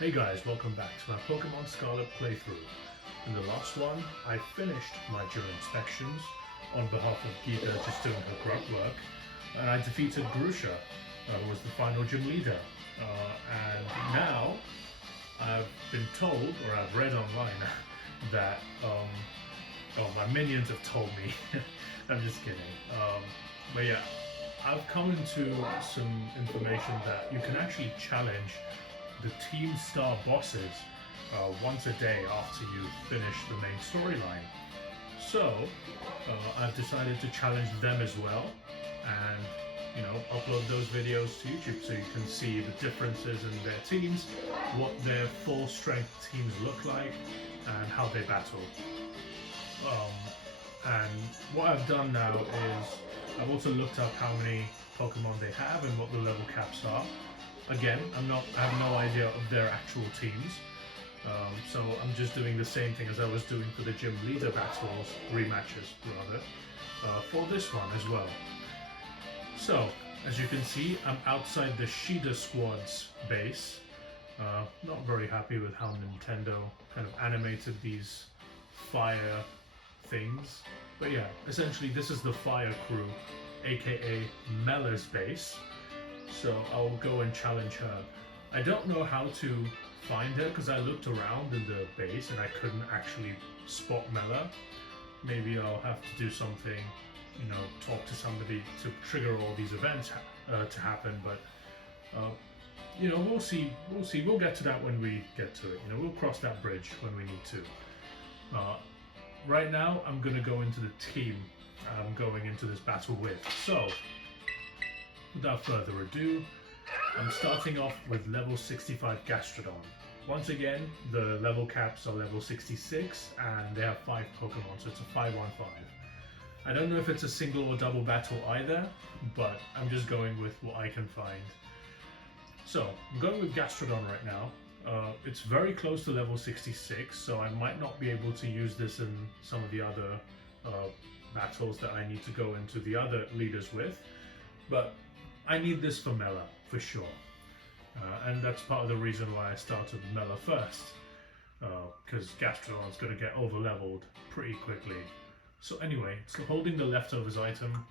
Hey guys, welcome back to my Pokemon Scarlet playthrough. In the last one, I finished my gym inspections on behalf of Gita just doing her grunt work, and I defeated Grusha, who was the final gym leader. And now, I've been told, or I've read online, that, my minions have told me, I'm just kidding. But yeah, I've come into some information that you can actually challenge the Team Star bosses once a day after you finish the main storyline. So I've decided to challenge them as well, and upload those videos to YouTube so you can see the differences in their teams, what their full strength teams look like, and how they battle. And what I've done now is I've also looked up how many Pokemon they have and what the level caps are. Again, I have no idea of their actual teams, so I'm just doing the same thing as I was doing for the gym leader battles, rematches rather, for this one as well. So, as you can see, I'm outside the Shida Squad's base. Not very happy with how Nintendo kind of animated these fire things, but yeah, essentially this is the fire crew, aka Mela's base. So I'll go and challenge her. I don't know how to find her because I looked around in the base and I couldn't actually spot Mela. Maybe I'll have to do something, talk to somebody to trigger all these events to happen. But we'll see. We'll see. We'll get to that when we get to it. We'll cross that bridge when we need to. Right now, I'm gonna go into the team I'm going into this battle with. So, without further ado, I'm starting off with level 65 Gastrodon. Once again, the level caps are level 66 and they have 5 Pokemon, so it's a 5-on-5. I don't know if it's a single or double battle either, but I'm just going with what I can find. So, I'm going with Gastrodon right now. It's very close to level 66, so I might not be able to use this in some of the other battles that I need to go into the other leaders with, but I need this for Mela, for sure. And that's part of the reason why I started with Mela first, because Gastrodon's going to get over-leveled pretty quickly. So anyway, it's holding the leftovers item.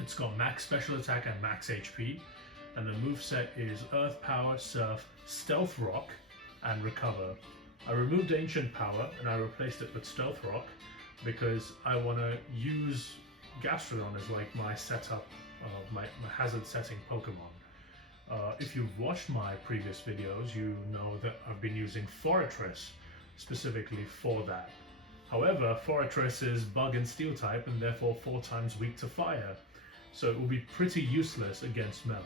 It's got max special attack and max HP, and the moveset is Earth Power, Surf, Stealth Rock, and Recover. I removed Ancient Power and I replaced it with Stealth Rock because I want to use Gastrodon as like my setup, my hazard setting Pokemon. If you've watched my previous videos, you know that I've been using Forretress specifically for that. However, Forretress is Bug and Steel type and therefore 4 times weak to fire, so it will be pretty useless against Mela.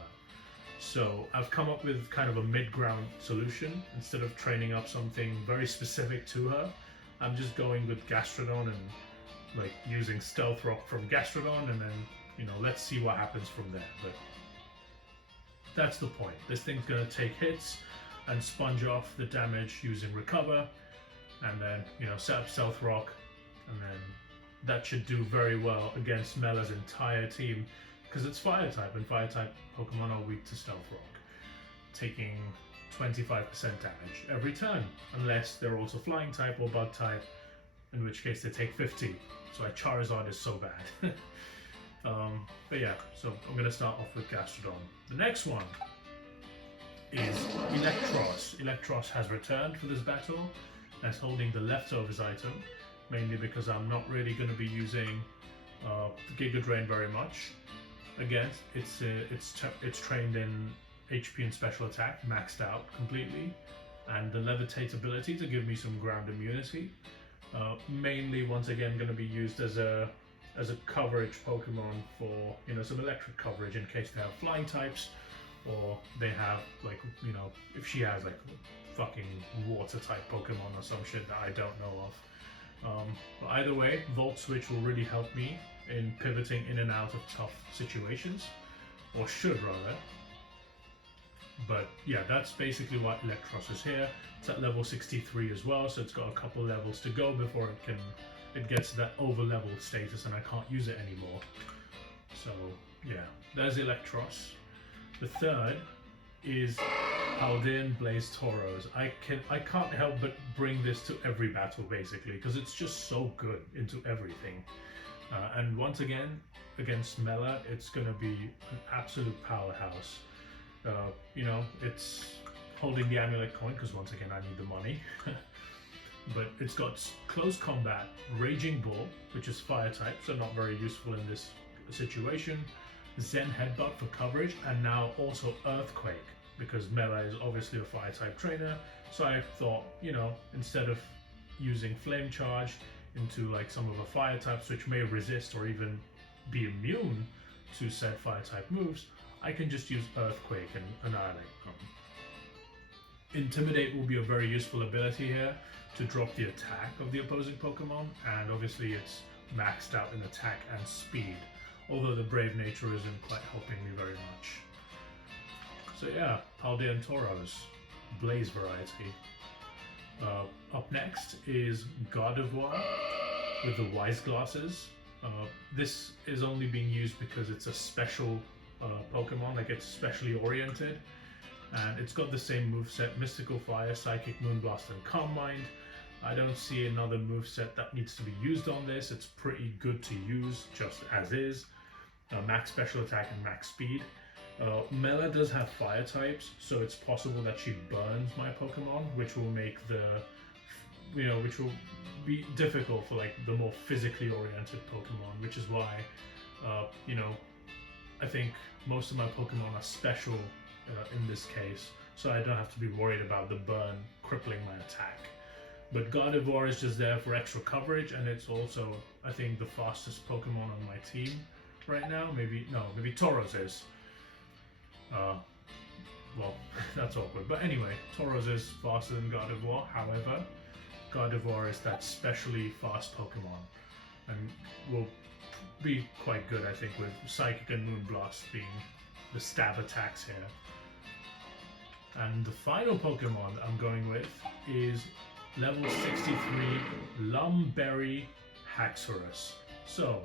So I've come up with kind of a mid-ground solution. Instead of training up something very specific to her, I'm just going with Gastrodon and like using Stealth Rock from Gastrodon, and then let's see what happens from there. But that's the point. This thing's going to take hits and sponge off the damage using Recover, and then set up Stealth Rock, and then that should do very well against Mela's entire team, because it's Fire type, and Fire type Pokemon are weak to Stealth Rock, taking 25% damage every turn, unless they're also Flying type or Bug type, in which case they take 50. So my Charizard is so bad. But yeah, so I'm going to start off with Gastrodon. The next one is Electros. Electros has returned for this battle, and is holding the leftovers item, mainly because I'm not really going to be using the Giga Drain very much. Again, it's trained in HP and special attack, maxed out completely, and the Levitate ability to give me some ground immunity. Mainly, once again, going to be used as a coverage Pokemon for some electric coverage in case they have flying types, or they have if she has like fucking water type Pokemon or some shit that I don't know of. But either way, Volt Switch will really help me in pivoting in and out of tough situations, or should rather. But yeah, that's basically why Electros is here. It's at level 63 as well, so it's got a couple levels to go before it gets to that over-leveled status and I can't use it anymore. So yeah, there's Electros. The third is Houndooms Blaze Tauros. I can't help but bring this to every battle basically because it's just so good into everything. And once again, against Mela, it's gonna be an absolute powerhouse. You know, it's holding the amulet coin because once again I need the money. But it's got close combat, Raging Bull, which is fire type, so not very useful in this situation. Zen Headbutt for coverage, and now also Earthquake, because Mela is obviously a fire type trainer. So I thought, you know, instead of using Flame Charge into like some of the fire types which may resist or even be immune to said fire type moves, I can just use Earthquake and annihilate them. Intimidate will be a very useful ability here to drop the attack of the opposing Pokemon, and obviously it's maxed out in attack and speed, although the Brave Nature isn't quite helping me very much. So yeah, Houndooms Tauros, Blaze variety. Up next is Gardevoir with the Wise Glasses. This is only being used because it's a special Pokemon, like it's specially oriented. And it's got the same moveset, Mystical Fire, Psychic Moonblast, and Calm Mind. I don't see another moveset that needs to be used on this. It's pretty good to use just as is. Max Special Attack and Max Speed. Mela does have fire types, so it's possible that she burns my Pokemon, which will make which will be difficult for like the more physically oriented Pokemon, which is why, I think most of my Pokemon are special in this case, so I don't have to be worried about the burn crippling my attack. But Gardevoir is just there for extra coverage, and it's also, I think, the fastest Pokemon on my team right now. Maybe Tauros is. Well, that's awkward. But anyway, Tauros is faster than Gardevoir. However, Gardevoir is that specially fast Pokemon, and will be quite good, I think, with Psychic and Moonblast being the stab attacks here. And the final Pokemon that I'm going with is level 63 Lumberry Haxorus. So,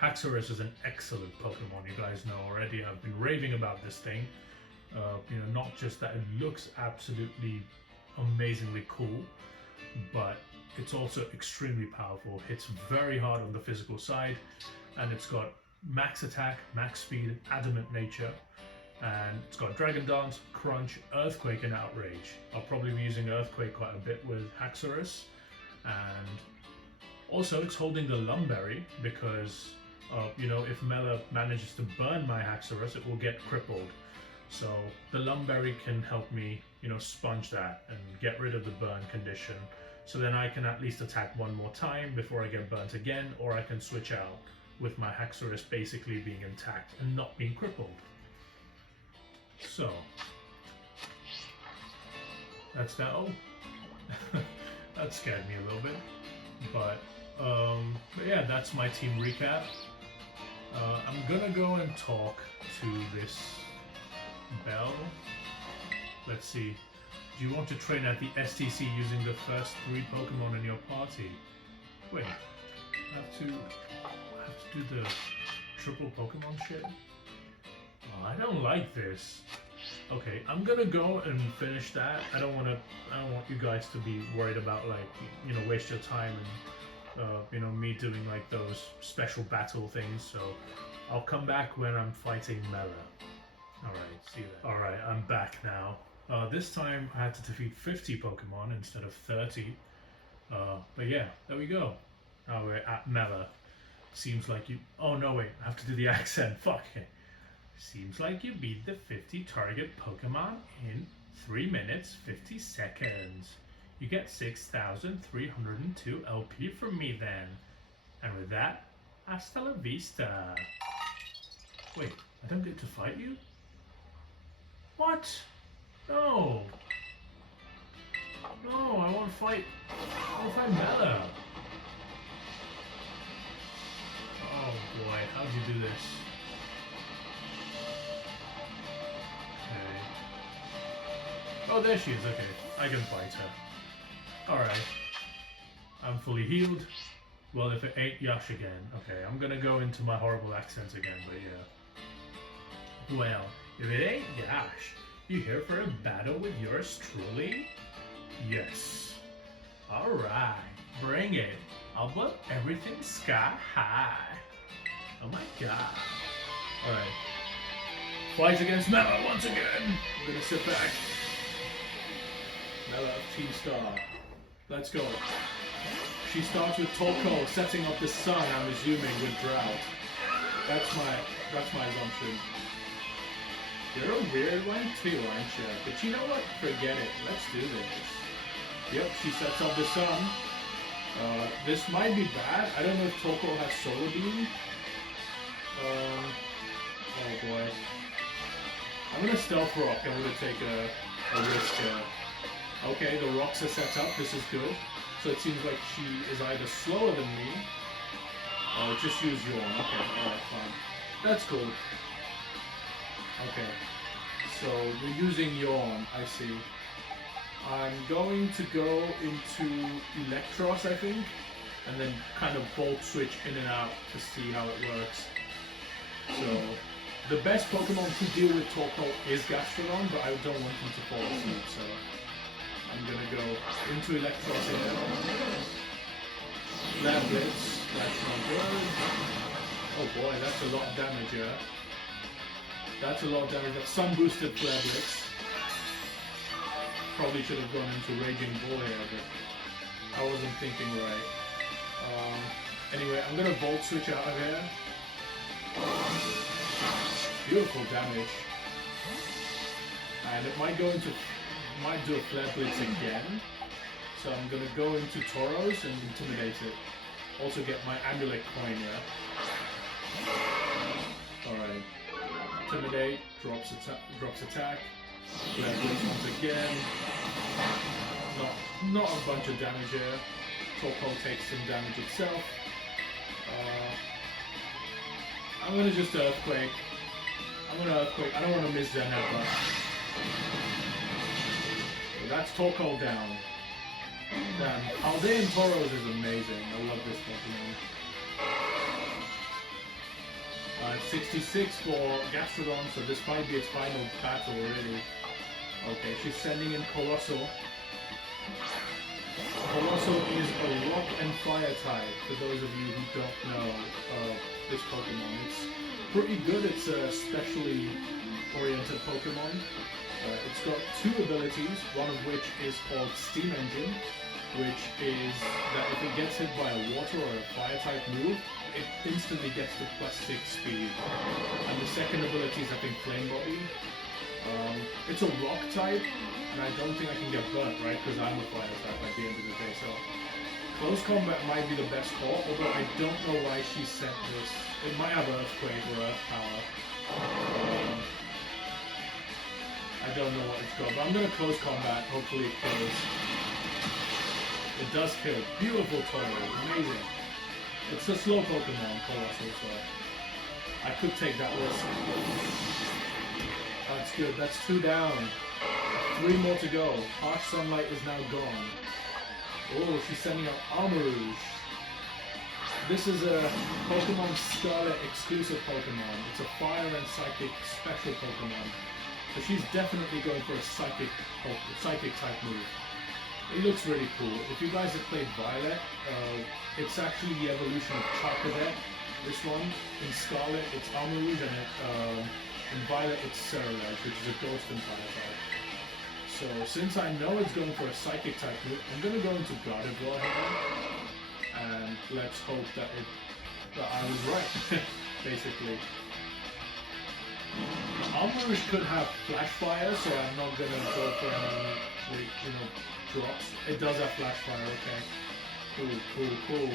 Haxorus is an excellent Pokemon, you guys know already. I've been raving about this thing. Not just that it looks absolutely amazingly cool, but it's also extremely powerful. Hits very hard on the physical side, and it's got max attack, max speed, adamant nature. And it's got Dragon Dance, Crunch, Earthquake, and Outrage. I'll probably be using Earthquake quite a bit with Haxorus. And also it's holding the Lumberry because, if Mela manages to burn my Haxorus, it will get crippled. So the Lumberry can help me, sponge that and get rid of the burn condition. So then I can at least attack one more time before I get burnt again, or I can switch out with my Haxorus basically being intact and not being crippled. So, that's that. Oh, that scared me a little bit. But yeah, that's my team recap. I'm gonna go and talk to this Bell. Let's see. Do you want to train at the STC using the first 3 Pokemon in your party? Wait, I have to do the triple Pokemon shit? Oh, I don't like this. Okay, I'm gonna go and finish that. I don't want you guys to be worried about waste your time and me doing like those special battle things. So I'll come back when I'm fighting Mela. Alright, see you then. Alright, I'm back now. This time I had to defeat 50 Pokemon instead of 30. But yeah, there we go. Now we're at Mela. Seems like you... Oh no, wait, I have to do the accent. Fuck it. Seems like you beat the 50 target Pokemon in 3 minutes 50 seconds. You get 6,302 LP from me then. And with that, hasta la vista. Wait, I don't get to fight you? What? No. No, I want to fight Mela. Oh boy, how'd you do this? Oh, there she is. Okay, I can fight her. Alright. I'm fully healed. Well, if it ain't Yash again. Okay, I'm gonna go into my horrible accent again, but yeah. Well, If it ain't Yash, you here for a battle with yours truly? Yes. Alright, bring it. I'll blow everything sky high. Oh my god. Alright. Fight against Mela once again. I'm gonna sit back. Mela of Team Star. Let's go. She starts with Torko setting up the sun, I'm assuming, with Drought. That's my assumption. You're a weird one too, aren't you? But you know what? Forget it. Let's do this. Yep, she sets up the sun. This might be bad. I don't know if Torko has Solar Beam. Oh boy. I'm gonna Stealth Rock. I'm gonna take a risk here. Okay, the rocks are set up. This is good. So it seems like she is either slower than me. Oh, just use Yawn. Okay, alright, fine. That's cool. Okay. So you're using Yawn, I see. I'm going to go into Electros, I think, and then kind of Volt Switch in and out to see how it works. So the best Pokemon to deal with Torkoal is Gastrodon, but I don't want him to fall asleep, so I'm gonna go into Electros here. Flare Blitz, that's not good. Oh boy, that's a lot of damage here. That's a lot of damage. That's some boosted Flare Blitz. Probably should have gone into Raging Bull here, but I wasn't thinking right. Anyway, I'm gonna Volt Switch out of here. Beautiful damage. And it might do a Flare Blitz again. So I'm gonna go into Tauros and intimidate it. Also get my Amulet coin here. Alright. Intimidate, drops attack. Flare Blitz once again. Not a bunch of damage here. Torkoal takes some damage itself. I'm gonna just Earthquake. I don't want to miss that headbutt. So that's Torkoal down. Damn, Aldean Tauros is amazing. I love this Pokemon. 66 for Gastrodon, so this might be its final battle, really. Okay, she's sending in Colossal. Colossal is a rock and fire type, for those of you who don't know this Pokemon. It's pretty good. It's a specially oriented Pokemon. It's got two abilities, one of which is called Steam Engine, which is that if it gets hit by a water or a fire type move, it instantly gets to +6 speed. And the second ability is, I think, Flame Body. It's a rock type, and I don't think I can get burnt, right? Because I'm a fire type at the end of the day, so close combat might be the best call, although I don't know why she sent this. It might have Earthquake or Earth Power. I don't know what it's got, but I'm going to close combat. Hopefully it kills. It does kill. Beautiful Tauros. Amazing. It's a slow Pokemon, Colossal, so I could take that risk. That's good. That's 2 down. 3 more to go. Harsh Sunlight is now gone. Oh, she's sending out Armarouge. This is a Pokemon Scarlet exclusive Pokemon. It's a Fire and Psychic special Pokemon. So she's definitely going for a Psychic type move. It looks really cool. If you guys have played Violet, it's actually the evolution of Charcadet. This one. In Scarlet, it's Armarouge, and in Violet, it's Cerulege, which is a Ghost and Fire type. So since I know it's going for a Psychic type move, I'm going to go into Gardevoir here. And let's hope that I was right, basically. Armarouge could have Flash Fire, so I'm not gonna go for any, drops. It does have Flash Fire, okay. Cool.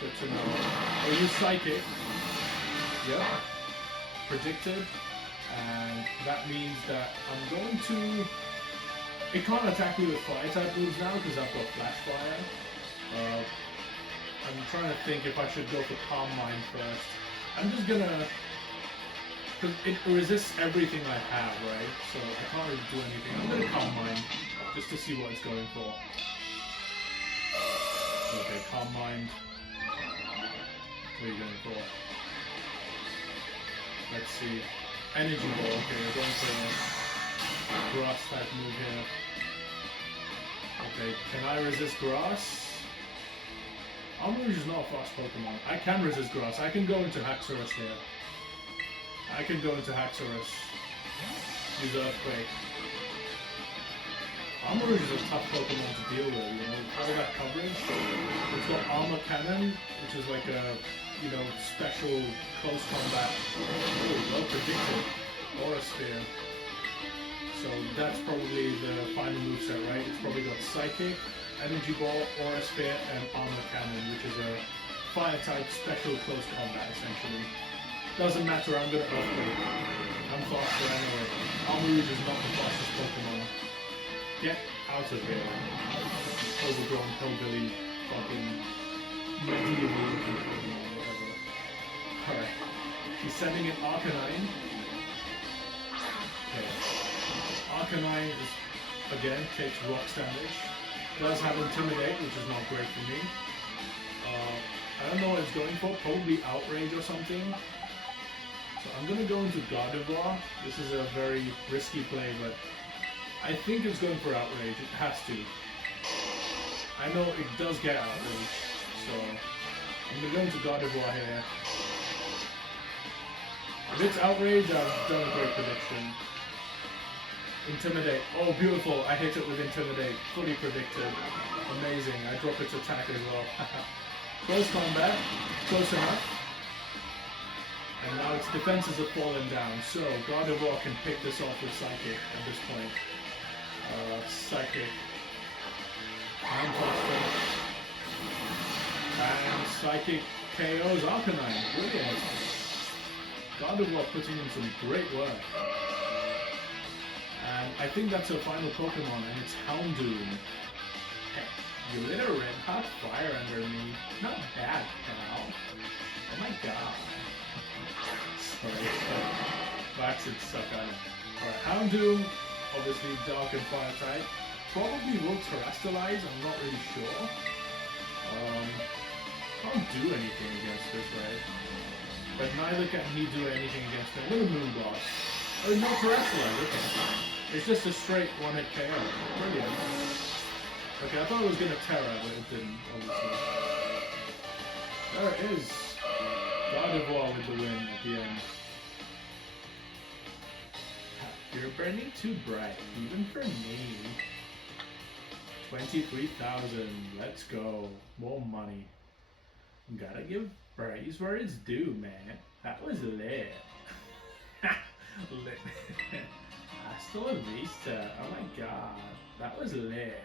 Good to know. I'll use Psychic. Yep. Predicted. And that means that I'm going to... It can't attack me with Fire type moves now because I've got Flash Fire. I'm trying to think if I should go for Calm Mind first. I'm just gonna... Because it resists everything I have, right? So I can't really do anything. I'm gonna Calm Mind, just to see what it's going for. Okay, Calm Mind. What are you going for? Let's see. Energy ball. Okay, we're going for a grass type move here. Okay, can I resist grass? Armarouge is not a fast Pokemon. I can resist grass. I can go into Haxorus here. I can go into Haxorus. Use Earthquake. Armarouge is a tough Pokemon to deal with, you know, all that coverage. It's got Armor Cannon, which is like a, you know, special close combat. Oh, well predicted. Aura Sphere. So that's probably the final moveset, right? It's probably got Psychic, Energy Ball, Aura Sphere, and Armor Cannon, which is a fire type special close combat, essentially. Doesn't matter, I'm gonna Earthquake. I'm faster anyway. Armarouge is not the fastest Pokemon. Get out of here. Overgrown, hillbilly, fucking medieval looking Pokemon, whatever. Alright. She's sending in Arcanine. Okay. Arcanine is, again, takes rocks damage. Does have Intimidate, which is not great for me. I don't know what it's going for. Probably Outrage or something. So I'm going to go into Gardevoir. This is a very risky play, but I think it's going for Outrage. It has to. I know it does get Outrage, so I'm going to go into Gardevoir here. If it's Outrage, I've done a great prediction. Intimidate. Oh, beautiful. I hit it with Intimidate. Fully predicted. Amazing. I drop its attack as well. Close combat. Close enough. And now its defenses have fallen down, so Gardevoir can pick this off with Psychic at this point. Psychic. And Faster. And Psychic KOs Arcanine. Brilliant. Gardevoir putting in some great work. And I think that's her final Pokemon, and it's Houndoom. Hey, you lit a red hot fire under me. Not bad, pal. Oh my god. Sorry. Max would suck on it. Alright, Houndoom, obviously Dark and Fire type. Probably will Terrestrialize, I'm not really sure. Can't do anything against this, right? But neither can he do anything against me. I'm gonna Moonblast. Oh, no Terrestrialize, okay. It's just a straight one-hit KO. Brilliant. Okay, I thought it was gonna Terra, but it didn't, obviously. There it is. Gardevoir with the win at the end. You're burning too bright, even for me. 23,000. Let's go. More money. Gotta give praise where it's due, man. That was lit. Lit. Hasta la vista. Oh my god. That was lit.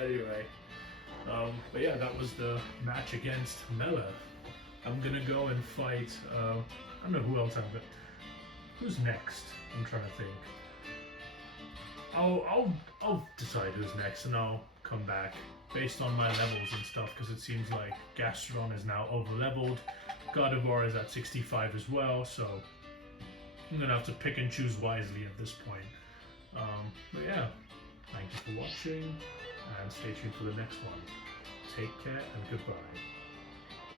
Anyway. But yeah, that was the match against Mela. I'm gonna go and fight, I don't know who else I've got. Who's next? I'm trying to think. I'll decide who's next and I'll come back based on my levels and stuff, because it seems like Gastron is now over leveled. Gardevoir is at 65 as well, so I'm gonna have to pick and choose wisely at this point. But yeah, thank you for watching and stay tuned for the next one. Take care and goodbye.